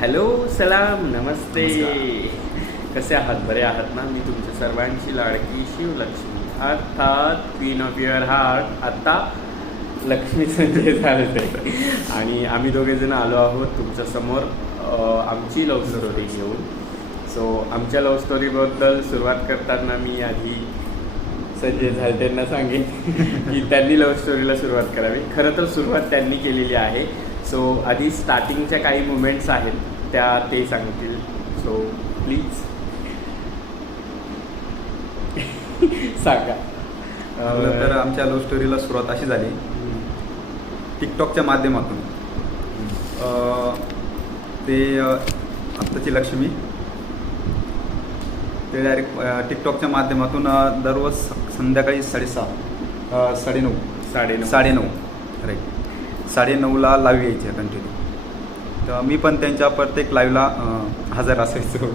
Hello सलाम नमस्ते. कसे आहात? बरे आहात ना? मी तुमच्या सर्वांची लाडकी शिवलक्ष्मी. अर्थात क्वीन ऑफ युअर हार्ट आता लक्ष्मी संजय झाले आणि आम्ही दोघे जण आलो आहोत तुमच्यासमोर आमची लव्ह स्टोरी घेऊन. सो आमच्या लव्ह स्टोरीबद्दल सुरुवात करताना मी आधी संजय झालटेंना सांगेन की त्यांनी लव्ह स्टोरीला सुरुवात करावी. खरं तर सुरुवात त्यांनी केलेली आहे. सो आधी स्टार्टिंगच्या काही मुमेंट्स आहेत त्या ते सांगतील. सो प्लीज सांगा. तर आमच्या लव्ह स्टोरीला सुरुवात अशी झाली. टिकटॉकच्या माध्यमातून. ते आत्ताची लक्ष्मी. ते डायरेक्ट टिकटॉकच्या माध्यमातून दररोज संध्याकाळी साडेसहा साडेनऊ. साडेनऊ. साडेनऊ. राईट साडेनऊला लाईव्ह यायचे कंटिन्यू तर मी पण त्यांच्या प्रत्येक लाईव्हला हजर असायचो.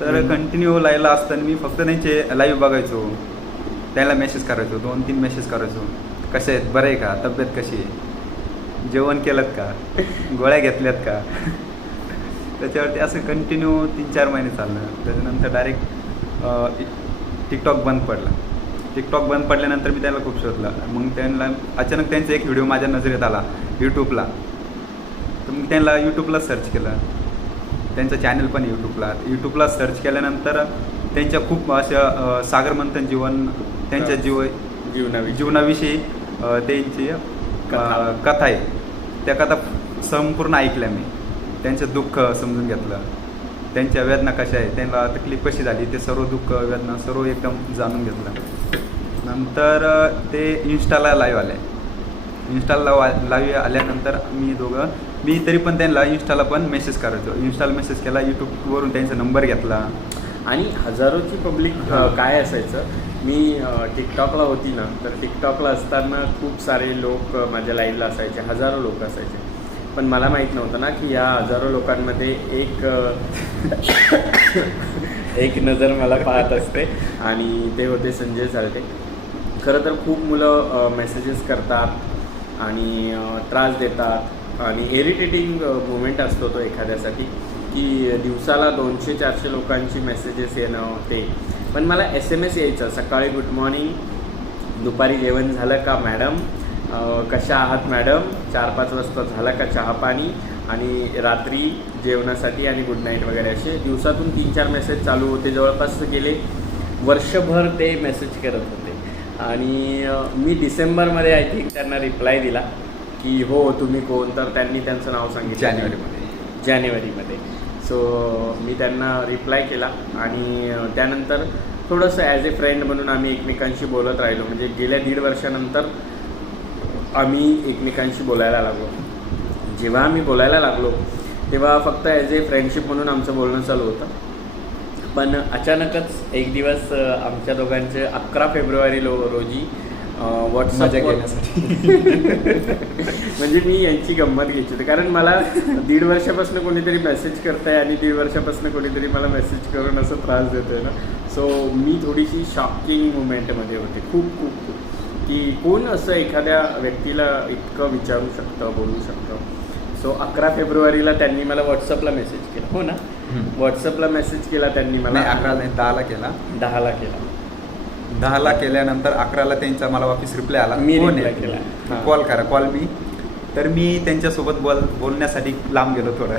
तर. कंटिन्यू लाईव्हला असताना मी फक्त त्यांचे लाईव्ह बघायचो. त्याला मेसेज करायचो दोन तीन मेसेज करायचो. कसे आहेत? बरं आहे का? तब्येत कशी आहे? जेवण केलं का? गोळ्या घेतल्यात का? त्याच्यावरती असं कंटिन्यू तीन चार महिने चाललं. त्याच्यानंतर डायरेक्ट टिकटॉक बंद पडला. टिकटॉक बंद पडल्यानंतर मी त्याला खूप शोधलं. मग त्यांना अचानक त्यांचा एक व्हिडिओ माझ्या नजरेत आला यूट्यूबला तर मग त्यांना यूट्यूबला सर्च केलं. त्यांचं चॅनल पण यूट्यूबला यूट्यूबला सर्च केल्यानंतर त्यांच्या खूप अशा सागरमंथन जीवन त्यांच्या जीव जीवनाविषयी. जीवनाविषयी त्यांची. कथा आहे. त्या कथा संपूर्ण ऐकल्या मी. त्यांचं दुःख समजून घेतलं. त्यांच्या वेदना कशा आहे त्यांना तकलीफ कशी झाली ते सर्व दुःख वेदना सर्व एकदम जाणून घेतलं. नंतर ते इन्स्टाला लाईव्ह आले. इन्स्टाला लाईव्ह आल्यानंतर मी दोघं मी तरी पण त्यांना इन्स्टाला पण मेसेज करायचो. इन्स्टाला मेसेज केला यूट्यूबवरून त्यांचा नंबर घेतला. आणि हजारोची पब्लिक. काय असायचं मी टिकटॉकला होती ना तर टिकटॉकला असताना खूप सारे लोक माझ्या लाईव्हला असायचे हजारो लोक असायचे. पण मला माहीत नव्हतं ना की या हजारो लोकांमध्ये एक एक नजर मला पाहत असते. आणि ते होते संजय साळटे खरं तर खूप मुलं मेसेजेस करतात आणि त्रास देतात. आणि इरिटेटिंग मुमेंट असतो तो एखाद्यासाठी की दिवसाला दोनशे चारशे लोकांची मेसेजेस येणं ते. पण मला एस एम एस यायचा. सकाळी गुड मॉर्निंग दुपारी जेवण झालं का मॅडम कशा आहात मॅडम? चार पाच वाजता झालं का चहा पाणी? आणि रात्री जेवणासाठी आणि गुड नाईट वगैरे असे दिवसातून तीन चार मेसेज चालू होते जवळपास गेले. वर्षभर ते मेसेज करत होते. आणि मी डिसेंबरमध्ये आय थिंक त्यांना रिप्लाय दिला की हो तुम्ही कोण? तर त्यांनी त्यांचं नाव सांगितलं. जानेवारीमध्ये. जानेवारीमध्ये. सो मी त्यांना रिप्लाय केला आणि त्यानंतर थोडंसं ॲज ए फ्रेंड म्हणून आम्ही एकमेकांशी बोलत राहिलो. म्हणजे गेल्या दीड वर्षानंतर आम्ही एकमेकांशी बोलायला लागलो. जेव्हा आम्ही बोलायला लागलो तेव्हा फक्त ॲज ए फ्रेंडशिप म्हणून आमचं बोलणं चालू होतं. पण अचानकच एक दिवस आमच्या दोघांचे अकरा फेब्रुवारी लो रोजी व्हॉट्सअप घेण्यासाठी. म्हणजे मी यांची गंमत घ्यायची होती. कारण मला दीड वर्षापासून कोणीतरी मेसेज करताय आणि दीड वर्षापासून कोणीतरी मला मेसेज करून असं त्रास देतोय ना. सो मी थोडीशी शॉकिंग मुमेंटमध्ये होते. खूप खूप खूप. की कोण असं एखाद्या व्यक्तीला इतकं विचारू शकतं बोलू शकतं? सो अकरा फेब्रुवारीला त्यांनी मला व्हॉट्सअपला मेसेज केला. हो ना. व्हॉट्सअपला मेसेज केला त्यांनी मला. नाही अकराला नाही दहाला केला. दहाला केला. दहाला केल्यानंतर अकराला त्यांचा मला वापस रिप्लाय आला. मी आहे? केला. हां. कॉल करा कॉल मी तर मी त्यांच्यासोबत बोल बोलण्यासाठी लांब गेलो थोडं.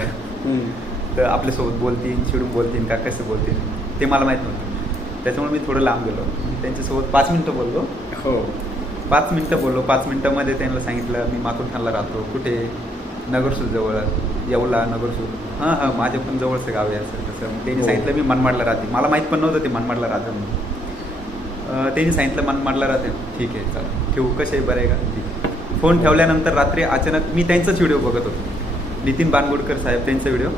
तर आपल्यासोबत बोलतील चिडून बोलतील का कसं बोलतील ते मला माहीत नव्हतं. त्याच्यामुळे मी थोडं लांब गेलो. त्यांच्यासोबत पाच मिनटं बोललो. हो. पाच मिनटं बोललो. पाच मिनटामध्ये त्यांना सांगितलं मी मातुरठाणला राहतो. कुठे नगरसूर जवळ येवला नगरसूर हां हां माझ्या पण जवळचं गाव आहे असं तसं. मग त्यांनी हो. सांगितलं मी मनमाडला राहते. मला माहीत पण नव्हतं ते मनमाडला राहतं म्हणून. त्यांनी सांगितलं मनमाडला राहते. ठीक आहे चला ठेवू कसे आहे? बरं आहे का? ठीक फोन ठेवल्यानंतर रात्री अचानक मी त्यांचाच व्हिडिओ बघत होतो. नितीन बानगुडकर साहेब त्यांचा व्हिडिओ.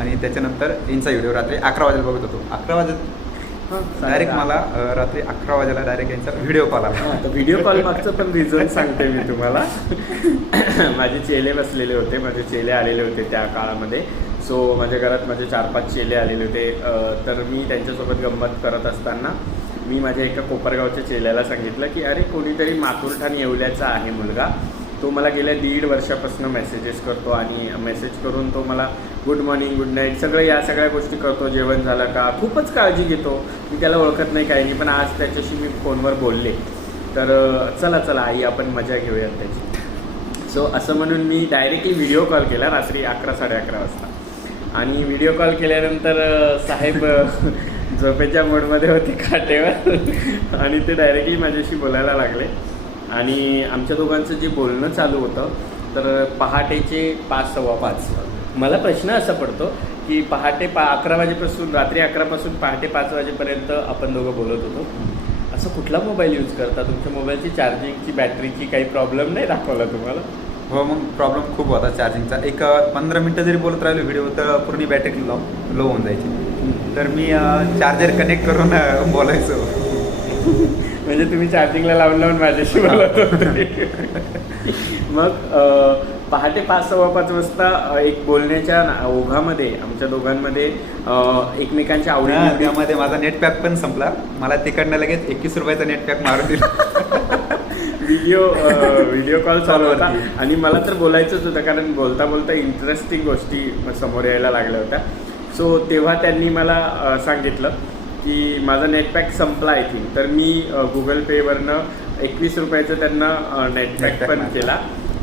आणि त्याच्यानंतर यांचा व्हिडिओ रात्री अकरा वाजेला बघत होतो. अकरा वाजत डायरेक्ट मला रात्री अकरा वाजेला डायरेक्ट यांचा व्हिडिओ कॉल आला. तर व्हिडिओ कॉल मागचं पण रिझन सांगते मी तुम्हाला. माझे चेले बसलेले होते माझे चेले आलेले होते त्या काळामध्ये. सो माझ्या घरात माझे चार पाच चेले आलेले होते. तर मी त्यांच्यासोबत गंमत करत असताना मी माझ्या एका कोपरगावच्या चेल्याला सांगितलं की अरे कोणीतरी माथुरठाण येवल्याचा आहे मुलगा. तो मला गेल्या दीड वर्षापासून मेसेजेस करतो आणि मेसेज करून तो मला गुड मॉर्निंग गुड नाईट सगळं या सगळ्या गोष्टी करतो. जेवण झालं का? खूपच काळजी घेतो. मी त्याला ओळखत नाही काही नाही पण आज त्याच्याशी मी फोनवर बोलले. तर चला चला आई आपण मजा घेऊयात त्याची. सो असं म्हणून मी डायरेक्टली व्हिडिओ कॉल केला रात्री अकरा साडे अकरा वाजता. आणि व्हिडिओ कॉल केल्यानंतर साहेब झोपेच्या मोडमध्ये होते काटेवर. आणि ते डायरेक्टली माझ्याशी बोलायला लागले. आणि आमच्या दोघांचं जे बोलणं चालू होतं तर पहाटेचे पाच सव्वा पाच. मला प्रश्न असा पडतो की पहाटे पा अकरा वाजेपासून रात्री अकरापासून पहाटे पाच वाजेपर्यंत आपण दोघं बोलत होतो. असं कुठला मोबाईल यूज करता? तुमच्या मोबाईलची चार्जिंगची बॅटरीची काही प्रॉब्लेम नाही दाखवला तुम्हाला? हो मग प्रॉब्लेम खूप होता चार्जिंगचा एक पंधरा मिनटं जरी बोलत राहिलो व्हिडिओ तर पूर्ण बॅटरी लो लो होऊन जायची. तर मी चार्जर कनेक्ट करून बोलायचो. म्हणजे तुम्ही चार्जिंगला लावून लावून माझ्याशी बोलत होते. मग पहाटे पाच सव्वा पाच वाजता एक बोलण्याच्या ना- ओघामध्ये आमच्या दोघांमध्ये एकमेकांच्या आवडी त्यामध्ये माझा नेट पॅक पण संपला. मला तिकडनं लगेच एकवीस रुपयाचा नेट पॅक मारून दिला. व्हिडिओ व्हिडिओ कॉल चालू होता. आणि मला तर बोलायचंच होतं कारण बोलता बोलता इंटरेस्टिंग गोष्टी समोर यायला लागल्या होत्या. सो तेव्हा त्यांनी मला सांगितलं की माझा नेटपॅक संपला आय थिंक तर मी गुगल पेवरनं एकवीस रुपयाचं त्यांना नेटपॅक पण. केला.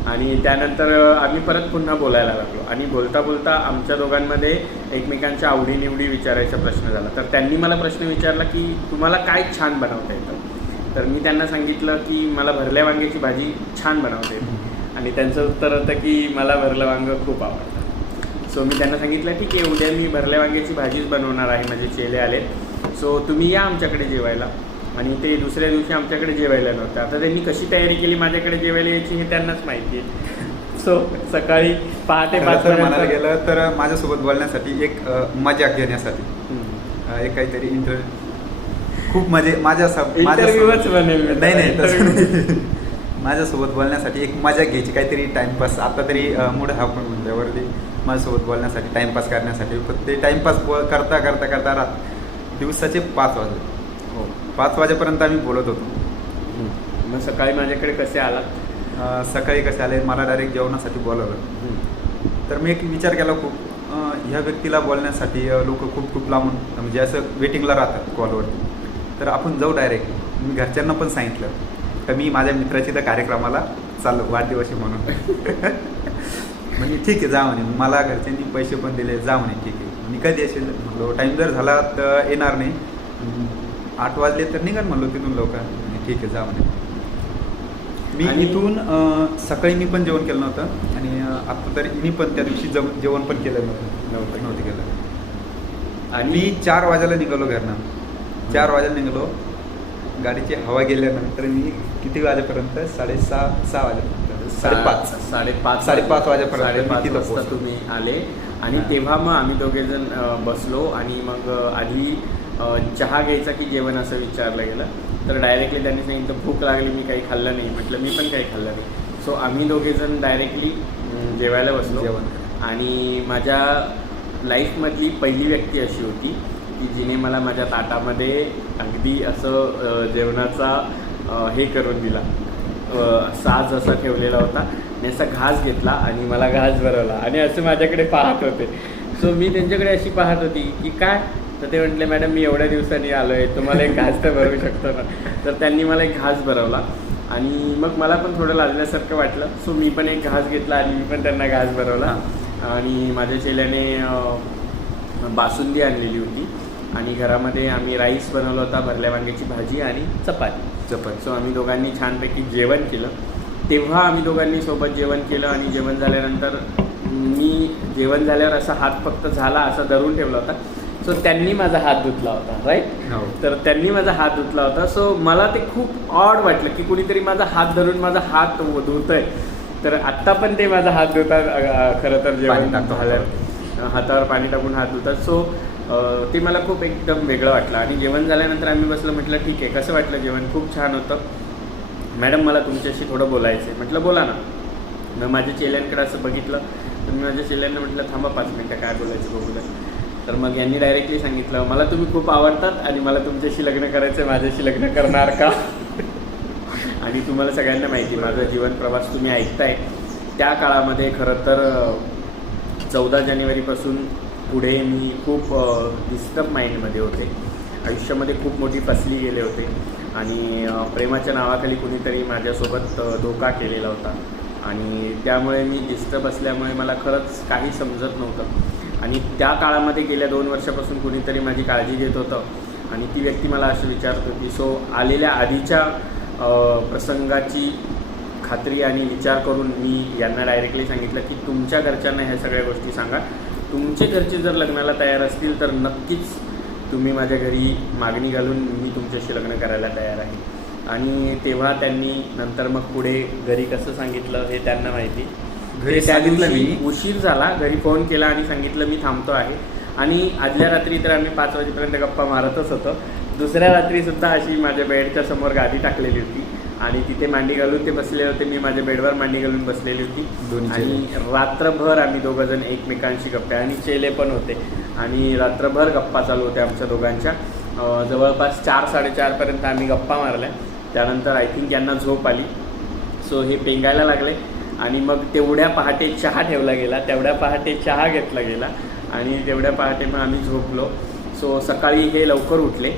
आणि त्यानंतर आम्ही परत पुन्हा बोलायला लागलो. आणि बोलता बोलता आमच्या दोघांमध्ये एकमेकांच्या आवडीनिवडी विचारायचा प्रश्न झाला. तर त्यांनी मला प्रश्न विचारला की तुम्हाला काय छान बनवता येतं? तर मी त्यांना सांगितलं की मला भरल्या वांग्याची भाजी छान बनवता येते. आणि त्यांचं उत्तर होतं की मला भरलं वांगं खूप आवडतं. सो मी त्यांना सांगितलं ठीक आहे उद्या मी भरल्या वांग्याची भाजीच बनवणार आहे माझे चेले आले सो तुम्ही या आमच्याकडे जेवायला. आणि ते दुसऱ्या दिवशी आमच्याकडे जेवायला नव्हते. आता त्यांनी कशी तयारी केली माझ्याकडे जेवायला यायची हे त्यांनाच माहिती आहे. सो सकाळी पहाटे म्हणायला गेलं तर माझ्यासोबत बोलण्यासाठी एक अ, मजाक घेण्यासाठी. एक काहीतरी इंटरव्ह्यू खूप म्हणजे माझ्या नाही नाही तसं. माझ्यासोबत बोलण्यासाठी एक मजा घ्यायची काहीतरी टाइमपास आता तरी मूड हा पण म्हणल्यावरती माझ्यासोबत बोलण्यासाठी टाइमपास करण्यासाठी. फक्त ते टाइमपास करता करता करता रात दिवसाचे पाच वाजले. हो. पाच वाजेपर्यंत आम्ही बोलत होतो. मग सकाळी माझ्याकडे कसे आलात? अ, सकाळी कसे आले? मला डायरेक्ट जेवणासाठी बोलावलं. तर मी एक विचार केला खूप. अ, ह्या व्यक्तीला बोलण्यासाठी लोक खूप खूप लांबून म्हणजे असं वेटिंगला राहतात कॉलवरती तर आपण जाऊ डायरेक्ट मी घरच्यांना पण सांगितलं. तर मी माझ्या मित्राच्या त्या कार्यक्रमाला चाललो वाढदिवशी म्हणून. म्हणजे ठीक आहे जा म्हणे. मला घरच्यांनी पैसे पण दिले जा म्हणे ठीक आहे. आणि कधी असेल म्हणलो टाईम जर झाला तर येणार नाही. आठ वाजले तर निघाल म्हणलो तिथून लोक ठीक आहे जा म्हणे. मी इथून सकाळी मी पण जेवण केलं नव्हतं आणि अं, आता तरी मी पण त्या दिवशी जेव- जेवण पण केलं नव्हतं. नव्हतं. नव्हतं केलं. आणि मी चार वाजायला निघालो घरनं. चार वाजायला निघालो. गाडीची हवा गेल्यानंतर मी किती वाजेपर्यंत? साडेसहा सहा वाजेपर्यंत. साडेपाच साडेपाच साडेपाच वाजेपर्यंत मी. तुम्ही आले. आणि. तेव्हा मग आम्ही दोघे जण बसलो आणि मग आधी चहा घ्यायचा की जेवण असं विचारलं गेलं. तर डायरेक्टली त्यांनी सांगितलं भूक लागली मी काही खाल्लं नाही. म्हटलं मी पण काही खाल्लं नाही. सो आम्ही दोघे जण डायरेक्टली जेवायला बसलो. जेवण. आणि माझ्या लाईफमधली पहिली व्यक्ती अशी होती की जिने मला माझ्या ताटामध्ये अगदी असं जेवणाचा हे करून दिला. साज असा ठेवलेला होता. आणि असा घास घेतला आणि मला घास भरवला. आणि असं माझ्याकडे पाहत होते. सो मी त्यांच्याकडे अशी पाहत होती की काय? तर ते म्हटले मॅडम मी एवढ्या दिवसांनी आलो आहे तुम्हाला एक घास तर भरवू शकतो ना. तर त्यांनी मला एक घास भरवला. आणि मग मला पण थोडं लाजल्यासारखं वाटलं. सो मी पण एक घास घेतला आणि मी पण त्यांना घास भरवला. आणि माझ्या चेल्याने अ, बासुंदी आणलेली होती. आणि घरामध्ये आम्ही राईस बनवला होता भरल्या वांग्याची भाजी आणि चपाती. चपाती. सो आम्ही दोघांनी छानपैकी जेवण केलं. तेव्हा आम्ही दोघांनी सोबत जेवण केलं आणि जेवण झाल्यानंतर मी जेवण झाल्यावर असा हात फक्त झाला असा धरून ठेवला होता. सो त्यांनी माझा हात धुतला होता राईट हो. तर त्यांनी माझा हात धुतला होता. सो मला ते खूप ऑड वाटलं की कुणीतरी माझा हात धरून माझा हात धुतोय. तर आत्ता पण ते माझा हात धुतात खरं तर जेवण पाणी टाकतो झालं हातावर. पाणी टाकून हात धुतात. सो ते मला खूप एकदम वेगळं वाटलं. आणि जेवण झाल्यानंतर आम्ही बसलं म्हटलं ठीक आहे कसं वाटलं जेवण? खूप छान होतं. मॅडम मला तुमच्याशी थोडं बोलायचं आहे म्हटलं बोला ना. मग माझ्या चेल्यांकडे असं बघितलं. तर मी माझ्या चेल्यांना म्हटलं थांबा पाच मिनटं काय बोलायचं बघू द्या तर मग यांनी डायरेक्टली सांगितलं मला तुम्ही खूप आवडतात आणि मला तुमच्याशी लग्न करायचं आहे माझ्याशी लग्न करणार का? आणि तुम्हाला सगळ्यांना माहिती आहे, माझा जीवन प्रवास तुम्ही ऐकताय. त्या काळामध्ये खरं तर चौदा जानेवारीपासून पुढे मी खूप डिस्टर्ब माइंडमध्ये होते. आयुष्यामध्ये खूप मोठी फसली गेले होते. आणि प्रेमाच्या नावाखाली कुणीतरी माझ्यासोबत धोका केलेला होता. आणि त्यामुळे मी डिस्टर्ब असल्यामुळे मला खरंच काही समजत नव्हतं. आणि त्या काळामध्ये गेल्या दोन वर्षापासून कुणीतरी माझी काळजी घेत होतं. आणि ती व्यक्ती मला असं विचारत होती सो आलेल्या आधीच्या प्रसंगाची खात्री आणि विचार करून मी यांना डायरेक्टली सांगितलं की तुमच्या घरच्यांना ह्या सगळ्या गोष्टी सांगा. तुमचे घरचे जर लग्नाला तयार असतील तर नक्कीच तुम्ही माझ्या घरी मागणी घालून मी तुमच्याशी लग्न करायला तयार आहे. आणि तेव्हा त्यांनी नंतर मग पुढे घरी कसं सांगितलं हे त्यांना माहिती. घरी सांगितलं मी. उशीर झाला घरी फोन केला आणि सांगितलं मी थांबतो आहे. आणि आदल्या रात्री तर आम्ही पाच वाजेपर्यंत गप्पा मारतच होतो. दुसऱ्या रात्री सुद्धा अशी माझ्या बेडच्या समोर गादी टाकलेली होती. आणि तिथे मांडी घालून ते बसले होते. मी माझ्या बेडवर मांडी घालून बसलेली होती. आणि रात्रभर आम्ही दोघं जण एकमेकांशी गप्पा आणि चेले पण होते. आणि रात्रभर गप्पा चालू होत्या आमच्या दोघांच्या. जवळपास चार साडेचारपर्यंत आम्ही गप्पा मारल्या. त्यानंतर आय थिंक यांना झोप आली. सो हे पेंगायला लागले. आणि मग तेवढ्या पहाटे चहा ठेवला गेला. तेवढ्या पहाटे चहा घेतला गेला. आणि तेवढ्या पहाटे मग आम्ही झोपलो. सो सकाळी हे लवकर उठले.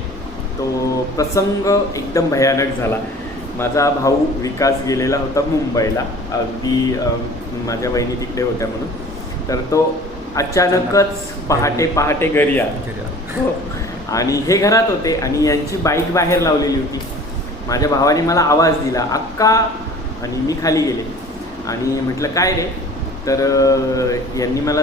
तो प्रसंग एकदम भयानक झाला. माझा भाऊ विकास गेलेला होता मुंबईला. अगदी माझ्या वहिनी तिकडे होत्या म्हणून. तर तो अचानकच पहाटे पहाटे घरी आला. हो. आणि हे घरात होते आणि यांची बाईक बाहेर लावलेली होती. माझ्या भावाने मला आवाज दिला अक्का! आणि मी खाली गेले. आणि म्हटलं काय रे? तर यांनी मला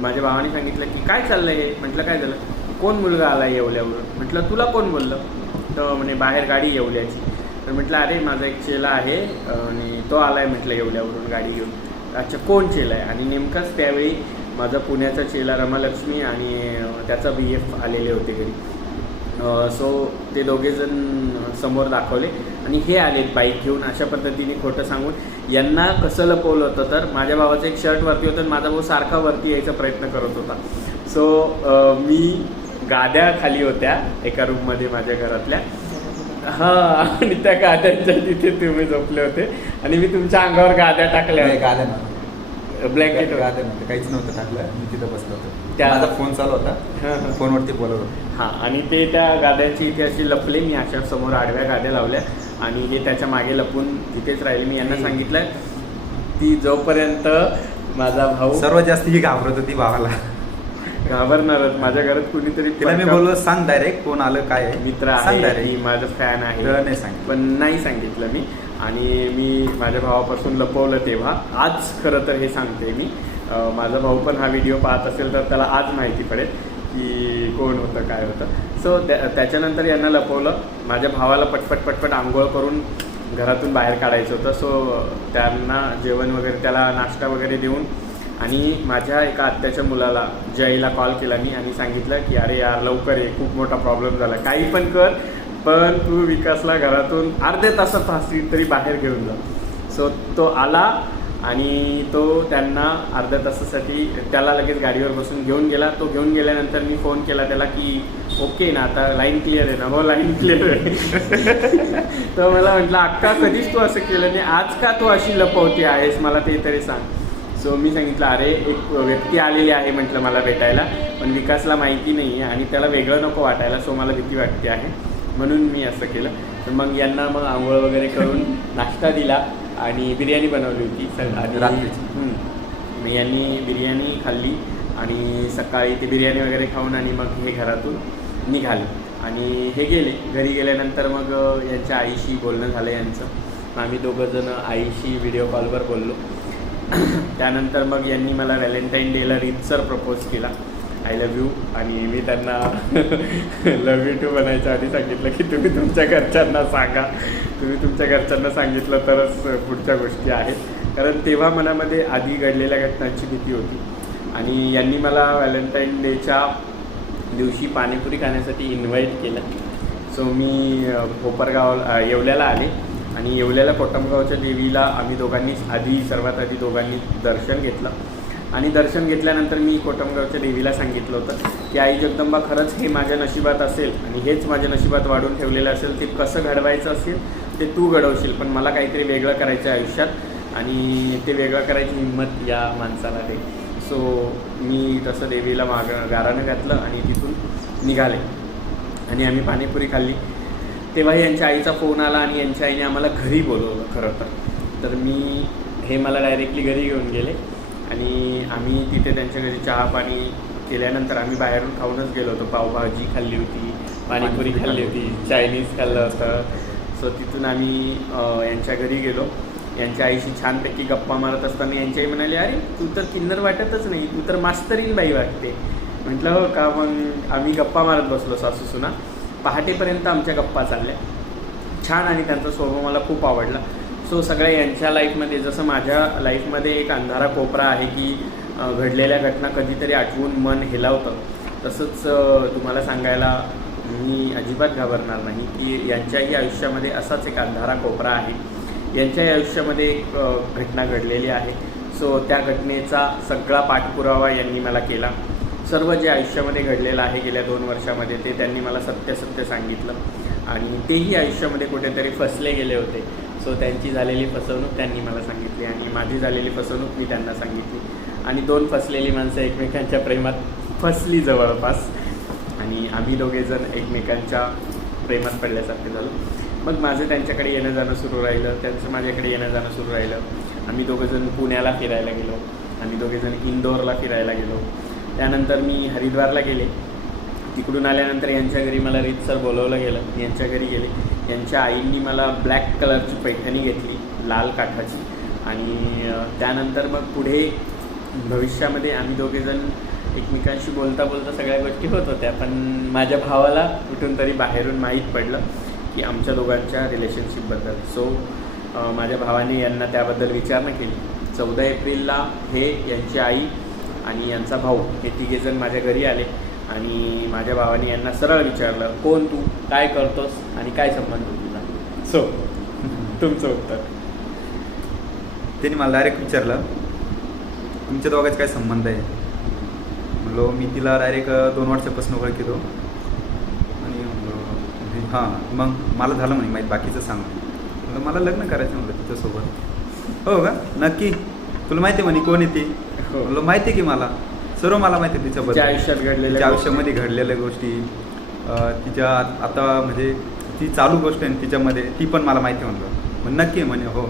माझ्या भावाने सांगितलं की काय चाललंय हे? म्हटलं काय झालं? कोण मुलगा आला येवल्यावरून म्हटलं तुला कोण बोललं? तर म्हणे बाहेर गाडी येवल्याची. तर म्हटलं अरे माझा एक चेला आहे आणि तो आला आहे म्हटलं येवल्यावरून गाडी घेऊन. अच्छा कोण चेला आहे? आणि नेमकंच त्यावेळी माझा पुण्याचा चेला रमालक्ष्मी आणि त्याचा बी एफ आलेले होते घरी. सो ते दोघेजण समोर दाखवले आणि हे आलेत बाईक घेऊन अशा पद्धतीने खोटं सांगून. यांना कसं लपवलं होतं तर माझ्या भावाचं एक शर्ट वरती होतं आणि माझा भाऊ सारखा वरती यायचा प्रयत्न करत होता. सो मी गाद्या खाली होत्या एका रूममध्ये माझ्या घरातल्या. हां आणि त्या गाद्यांच्या तिथे तुम्ही झोपले होते. आणि मी तुमच्या अंगावर गाद्या टाकल्या. नाही, गाद्या. ब्लँकेट गाद्या नव्हतं काहीच नव्हतं टाकलं. मी तिथं बसलो होतो. त्या- माझा फोन चालू होता. हां फोनवरती बोलत होतो. हां आणि ते त्या गाद्यांची इथे अशी लपले. मी अशा समोर आडव्या गाद्या लावल्या. आणि हे त्याच्यामागे लपून तिथेच राहिले. मी यांना सांगितलं ती जोपर्यंत माझा भाऊ सर्वात जास्त ही घाबरत होती भावाला. घाबरणारच. माझ्या घरात कुणीतरी तिला मी बोललो सांग डायरेक्ट कोण आलं काय आहे. मित्र आहे माझं फॅन आहे. नाही सांगितलं. पण नाही सांगितलं मी. आणि मी माझ्या भावापासून लपवलं तेव्हा. आज खरं तर हे सांगते मी. माझा भाऊ पण हा व्हिडिओ पाहत असेल तर त्याला आज माहिती पडेल की कोण होतं काय होतं. सो त्या त्याच्यानंतर यांना लपवलं. माझ्या भावाला पटपट पटपट आंघोळ करून घरातून बाहेर काढायचं होतं. सो त्यांना जेवण वगैरे त्याला नाश्ता वगैरे देऊन आणि माझ्या एका आत्याच्या मुलाला जयला कॉल केला मी आणि सांगितलं की अरे यार लवकर ये खूप मोठा प्रॉब्लेम झाला. काही पण कर पण तू विकासला घरातून अर्ध्या तासात असेल तरी बाहेर घेऊन जा. सो तो आला आणि तो त्यांना अर्ध्या तासासाठी त्याला लगेच गाडीवर बसून घेऊन गेला. तो घेऊन गेल्यानंतर मी फोन केला त्याला की ओके ना आता लाईन क्लिअर आहे ना? हो लाईन क्लिअर आहे. तर मला म्हटलं अक्का कधीच तू असं केलं नाही. आज का तू अशी लपवते आहेस? मला ते तरी सांग. सो मी सांगितलं अरे एक व्यक्ती आलेली आहे म्हटलं मला भेटायला. पण विकासला माहिती नाही आहे आणि त्याला वेगळं नको वाटायला सो मला भीती वाटते आहे. म्हणून मी असं केलं. तर मग यांना मग आंघोळ वगैरे करून नाश्ता दिला आणि बिर्याणी बनवली होती. सर रात्रीची. मग यांनी बिर्याणी खाल्ली आणि सकाळी ती बिर्याणी वगैरे खाऊन आणि मग हे घरातून निघाले. आणि हे गेले. घरी गेल्यानंतर मग यांच्या आईशी बोलणं झालं यांचं. आम्ही दोघंजणं आईशी व्हिडिओ कॉलवर बोललो. त्यानंतर मग यांनी मला व्हॅलेंटाईन डेला रीतसर प्रपोज केला. आय लव्ह यू आणि मी त्यांना लव्ह यू टू बनायच्या आधी सांगितलं की तुम्ही तुमच्या घरच्यांना सांगा. तुम्ही तुमच्या घरच्यांना सांगितलं तरच पुढच्या गोष्टी आहेत. कारण तेव्हा मनामध्ये आधी घडलेल्या घटनांची भीती होती. आणि यांनी मला व्हॅलेंटाईन डेच्या दिवशी पाणीपुरी खाण्यासाठी इन्व्हाइट केलं. सो मी अ, कोपरगाव येवल्याला आले. आणि येवल्याला कोटमगावच्या देवीला आम्ही दोघांनी आधी सर्वात आधी दोघांनी दर्शन घेतलं. आणि दर्शन घेतल्यानंतर मी कोटमगावच्या देवीला सांगितलं होतं की आई जगदंबा खरंच हे माझ्या नशिबात असेल आणि हेच माझ्या नशिबात वाढून ठेवलेलं असेल ते कसं घडवायचं असेल ते तू घडवशील पण मला काहीतरी वेगळं करायचं आहे आयुष्यात आणि ते वेगळं करायची हिंमत या माणसाला दे. सो मी तसं देवीला माग गारानं घातलं आणि तिथून निघाले. आणि आम्ही पाणीपुरी खाल्ली. तेव्हा यांच्या आईचा फोन आला आणि यांच्या आईने आम्हाला घरी बोलवलं खरं तर. तर मी हे मला डायरेक्टली घरी घेऊन गेले आणि आम्ही तिथे त्यांच्या घरी चहा पाणी केल्यानंतर आम्ही बाहेरून खाऊनच गेलो होतो. पावभाजी खाल्ली होती पाणीपुरी खाल्ली होती चायनीज खाल्लं होतं. सो तिथून आम्ही यांच्या घरी गेलो. यांच्या आईशी छानपैकी गप्पा मारत असताना यांची आई म्हणाली अरे तू तर किन्नर वाटतच नाही तू तर मास्तरीन बाई वाटते. म्हटलं हो का? मग आम्ही गप्पा मारत बसलो सासू सुना पहाटेपर्यंत आमच्या गप्पा चालल्या. छान आणि त्यांचा स्वभाव मला खूप आवडला. सो सगळ्या यांच्या लाईफमध्ये जसं माझ्या लाईफमध्ये एक अंधारा कोपरा आहे की घडलेल्या घटना कधीतरी आठवून मन हेलावतं. तसंच तुम्हाला सांगायला मी अजिबात घाबरणार नाही की यांच्याही आयुष्यामध्ये असाच एक अंधारा कोपरा आहे. यांच्याही आयुष्यामध्ये एक घटना घडलेली आहे. सो त्या घटनेचा सगळा पाठपुरावा यांनी मला केला. सर्व जे आयुष्यामध्ये घडलेलं आहे गेल्या दोन वर्षामध्ये ते त्यांनी मला सत्य सत्य सांगितलं. आणि तेही आयुष्यामध्ये कुठेतरी फसले गेले होते. सो त्यांची झालेली फसवणूक त्यांनी मला सांगितली आणि माझी झालेली फसवणूक मी त्यांना सांगितली. आणि दोन फसलेली माणसं एकमेकांच्या प्रेमात फसली जवळपास. आणि आम्ही दोघेजण एकमेकांच्या प्रेमात पडल्यासारखे झालो. मग माझं त्यांच्याकडे येणं जाणं सुरू राहिलं. त्यांचं माझ्याकडे येणं जाणं सुरू राहिलं. आम्ही दोघंजण पुण्याला फिरायला गेलो. आम्ही दोघेजण इंदोरला फिरायला गेलो. त्यानंतर मी हरिद्वारला गेले. तिकडून आल्यानंतर यांच्या घरी मला रीतसर बोलवलं गेलं. यांच्या घरी गेले. यांच्या आईंनी मला ब्लॅक कलरची पैठणी घेतली लाल काठाची. आणि त्यानंतर मग पुढे भविष्यामध्ये आम्ही दोघेजण एकमेकांशी बोलता बोलता सगळ्या गोष्टी होत होत्या. पण माझ्या भावाला कुठून तरी बाहेरून माहीत पडलं की आमच्या दोघांच्या रिलेशनशिपबद्दल सो माझ्या भावाने यांना त्याबद्दल विचारणा केली. चौदा एप्रिलला हे यांची आई आणि यांचा भाऊ हे तिघेजण माझ्या घरी आले. आणि माझ्या भावाने यांना सरळ विचारलं कोण तू? काय करतोस? आणि काय संबंध तुझा? सो तुमचं उत्तर. त्यांनी मला डायरेक्ट विचारलं तुमच्या दोघांचा काय संबंध आहे? म्हणलो मी तिला डायरेक्ट दोन वर्षापासून ओळखतो. आणि हां मग मला झालं म्हणे माहीत बाकीचं सांग. म्हणलं मला लग्न करायचं म्हणलं तिच्यासोबत हो का? नक्की? तुला माहिती आहे म्हणे कोण येते म्हणलं माहिती आहे की मला? सर्व मला माहिती आहे तिच्या तिच्याबद्दल आयुष्यात घडलेल्या तिच्या आयुष्यामध्ये घडलेल्या गोष्टी अं, तिच्या आता म्हणजे ती चालू गोष्ट आहे ना तिच्यामध्ये ती पण मला माहिती आहे म्हणलं. मग नक्की आहे म्हणे हो.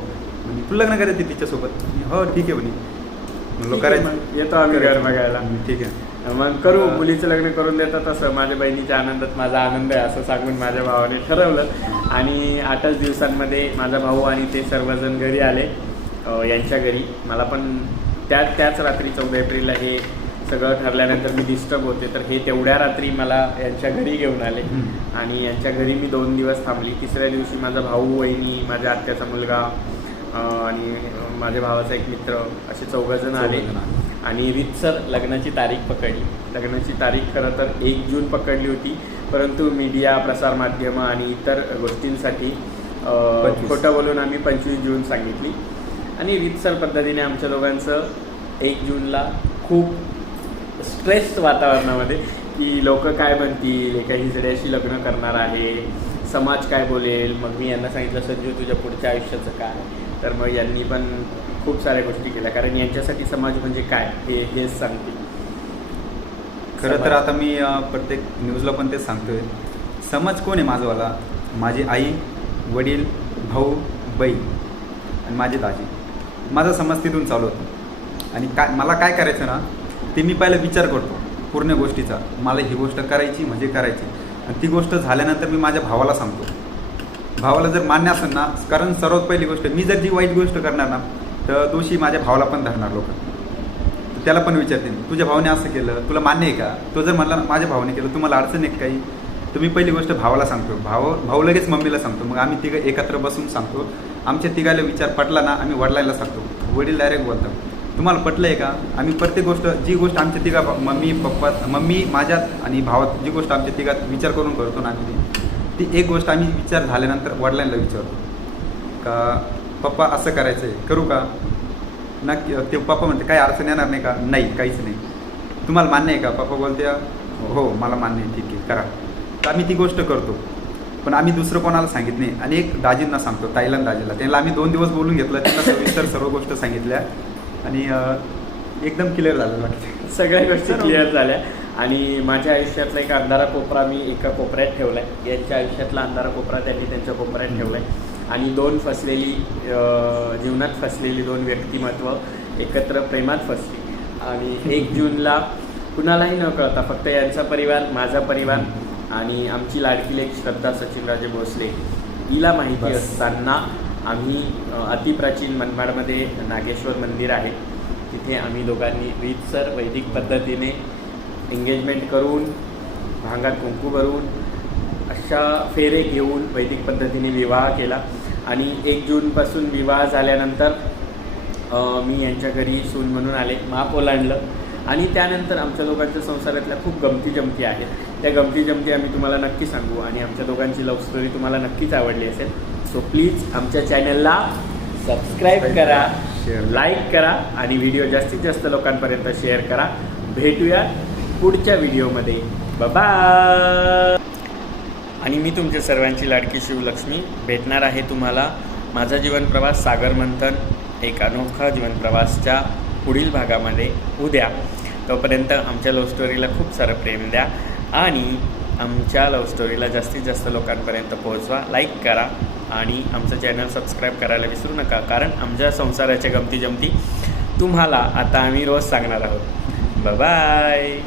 म्हणजे तू लग्न करायचं तिच्यासोबत? म्हणे, हो ठीक आहे म्हणे. म्हणलो ठीक आहे करायचं. मग, येतो आम्ही घर करायचं. बघायला. ठीक आहे. मग करू मुलीचं लग्न करून देतात तसं. माझ्या बहिणीच्या आनंदात माझा आनंद आहे असं सांगून माझ्या भावाने ठरवलं. आणि आठच दिवसांमध्ये माझा भाऊ आणि ते सर्वजण घरी आले अं, यांच्या घरी. मला पण त्या त्याच रात्री चौदा एप्रिलला हे सगळं ठरल्यानंतर मी डिस्टर्ब होते. तर हे तेवढ्या रात्री मला यांच्या घरी घेऊन आले. आणि यांच्या घरी मी दोन दिवस थांबली. तिसऱ्या दिवशी माझा भाऊ वहिनी माझ्या आत्याचा मुलगा आणि माझ्या भावाचा एक मित्र असे चौघजण आले. आणि रीतसर लग्नाची तारीख पकडली. लग्नाची तारीख खरं तर एक जून पकडली होती. परंतु मीडिया प्रसारमाध्यमं आणि इतर गोष्टींसाठी. खोटं बोलून आम्ही पंचवीस जून सांगितली. आणि रीतसर पद्धतीने आमच्या दोघांचं एक जूनला खूप स्ट्रेस वातावरणामध्ये की लोक काय म्हणतील एका हिजड्याशी लग्न करणार आहे समाज काय बोलेल मग मी यांना सांगितलं संजू तुझ्या पुढच्या आयुष्याचं काय? तर मग यांनी पण खूप साऱ्या गोष्टी केल्या. कारण यांच्यासाठी समाज म्हणजे काय? हे हेच सांगतील खरं तर आता मी प्रत्येक न्यूजला पण तेच सांगतोय. समाज कोण आहे माझंवाला माझी आई वडील भाऊ बहीण आणि माझी दाजी. माझा समज तिथून चालू होतो. आणि काय मला काय करायचं ना ते मी पहिला विचार करतो पूर्ण गोष्टीचा. मला ही गोष्ट करायची म्हणजे करायची. आणि ती गोष्ट झाल्यानंतर मी माझ्या भावाला सांगतो. भावाला जर मान्य असेल ना कारण सर्वात पहिली गोष्ट मी जर जी वाईट गोष्ट करणार ना तर दोषी माझ्या भावाला पण धरणार लोक. त्याला पण विचारतील तुझ्या भावाने असं केलं तुला मान्य आहे का? तो जर म्हणला माझ्या भावाने केलं तुम्हाला अडचण आहे काही? तर मी पहिली गोष्ट भावाला सांगतो. भाव भाऊ लगेच मम्मीला सांगतो. मग आम्ही तिघं एकत्र बसून सांगतो. आमच्या तिघाला विचार पटला ना आम्ही वडिलांना सांगतो. वडील डायरेक्ट बोलतात. तुम्हाला पटलं आहे का? आम्ही प्रत्येक गोष्ट जी गोष्ट आमच्या तिघा मम्मी पप्पा मम्मी माझ्यात आणि भावात जी गोष्ट आमच्या तिघात विचार करून करतो ना आम्ही ती ती एक गोष्ट आम्ही विचार झाल्यानंतर वडिलांना विचारतो. का पप्पा असं करायचं आहे करू का? नक्की ते पप्पा म्हणते काही अडचण येणार नाही का? नाही काहीच नाही. तुम्हाला मान्य आहे का? पप्पा बोलते हो, हो मला मान्य आहे ठीक आहे करा. तर आम्ही ती गोष्ट करतो. पण आम्ही दुसरं कोणाला सांगितलं नाही. आणि एक दाजींना सांगतो ताईला दाजीला. त्यांना आम्ही दोन दिवस बोलून घेतलं त्यांना सविस्तर सर्व गोष्ट सांगितल्या. आणि एकदम क्लिअर झालं वाटतं सगळ्या गोष्टी. क्लिअर झाल्या. आणि माझ्या आयुष्यातला एक अंधारा कोपरा मी एका कोपऱ्यात ठेवलाय. यांच्या आयुष्यातला अंधारा कोपरा त्यांनी त्यांच्या कोपऱ्यात ठेवलाय. आणि दोन फसलेली जीवनात फसलेली दोन व्यक्तिमत्व एकत्र प्रेमात फसली. आणि एक जूनला कुणालाही न कळता फक्त यांचा परिवार माझा परिवार आणि आमची लाडकी लेक श्रद्धा सचिनराजे भोसले. हिला माहिती. असताना आम्ही अतिप्राचीन मनमाडमध्ये नागेश्वर मंदिर आहे. तिथे आम्ही दोघांनी रीतसर वैदिक पद्धतीने एंगेजमेंट करून भांगात कुंकू भरून अशा फेरे घेऊन वैदिक पद्धतीने विवाह केला. आणि एक जूनपासून विवाह झाल्यानंतर मी यांच्या घरी सून म्हणून आले माप ओलांडलं. आणि त्यानंतर आमच्या दोघांच्या संसारातल्या खूप गमती जमती आहेत. त्या गमती जमती आम्ही तुम्हाला नक्की सांगू आणि आमच्या दोघांची लव्ह स्टोरी तुम्हाला नक्कीच आवडली असेल. सो प्लीज आमच्या चॅनलला सबस्क्राईब करा. लाईक करा. आणि व्हिडिओ जास्तीत जास्त लोकांपर्यंत शेअर करा. भेटूया पुढच्या व्हिडिओमध्ये बाय आणि मी तुमच्या सर्वांची लाडकी शिवलक्ष्मी भेटणार आहे तुम्हाला. माझा जीवन प्रवास सागर मंथन एक अनोखा जीवन प्रवासच्या पुढील भागामध्ये. उद्या. तोपर्यंत आमच्या लव्ह स्टोरीला खूप सारं प्रेम द्या. आणि आमच्या लव्ह स्टोरीला जास्तीत जास्त लोकांपर्यंत पोहोचवा. लाईक करा आणि आमचं चॅनल सबस्क्राईब करायला विसरू नका कारण आमच्या संसाराच्या गमती जमती तुम्हाला आता आम्ही रोज सांगणार आहोत. बाय